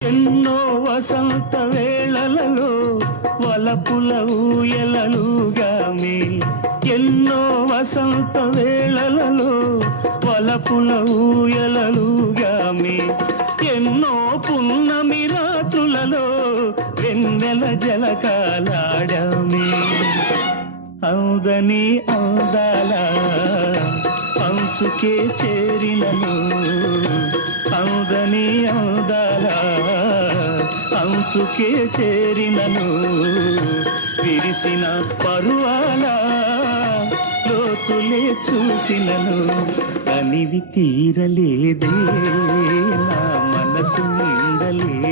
ఎన్నో వసంత వేళలలో వలపుల ఊయలలుగామే, ఎన్నో వసంత వేళలలో వలపుల ఊయలలుగామే, ఎన్నో పున్నమి రాత్రులలో వెన్నెల జలకాలాడామే. అందని అందాల అంచుకే చేరినను, అందని అందాల అంచుకే చేరినను, విరిసిన పరువాల లోతులే చూసినను, అనివి తీరలేదే నా మనసు నిండలే.